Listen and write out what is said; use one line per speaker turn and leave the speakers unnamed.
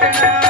Thank yeah. you.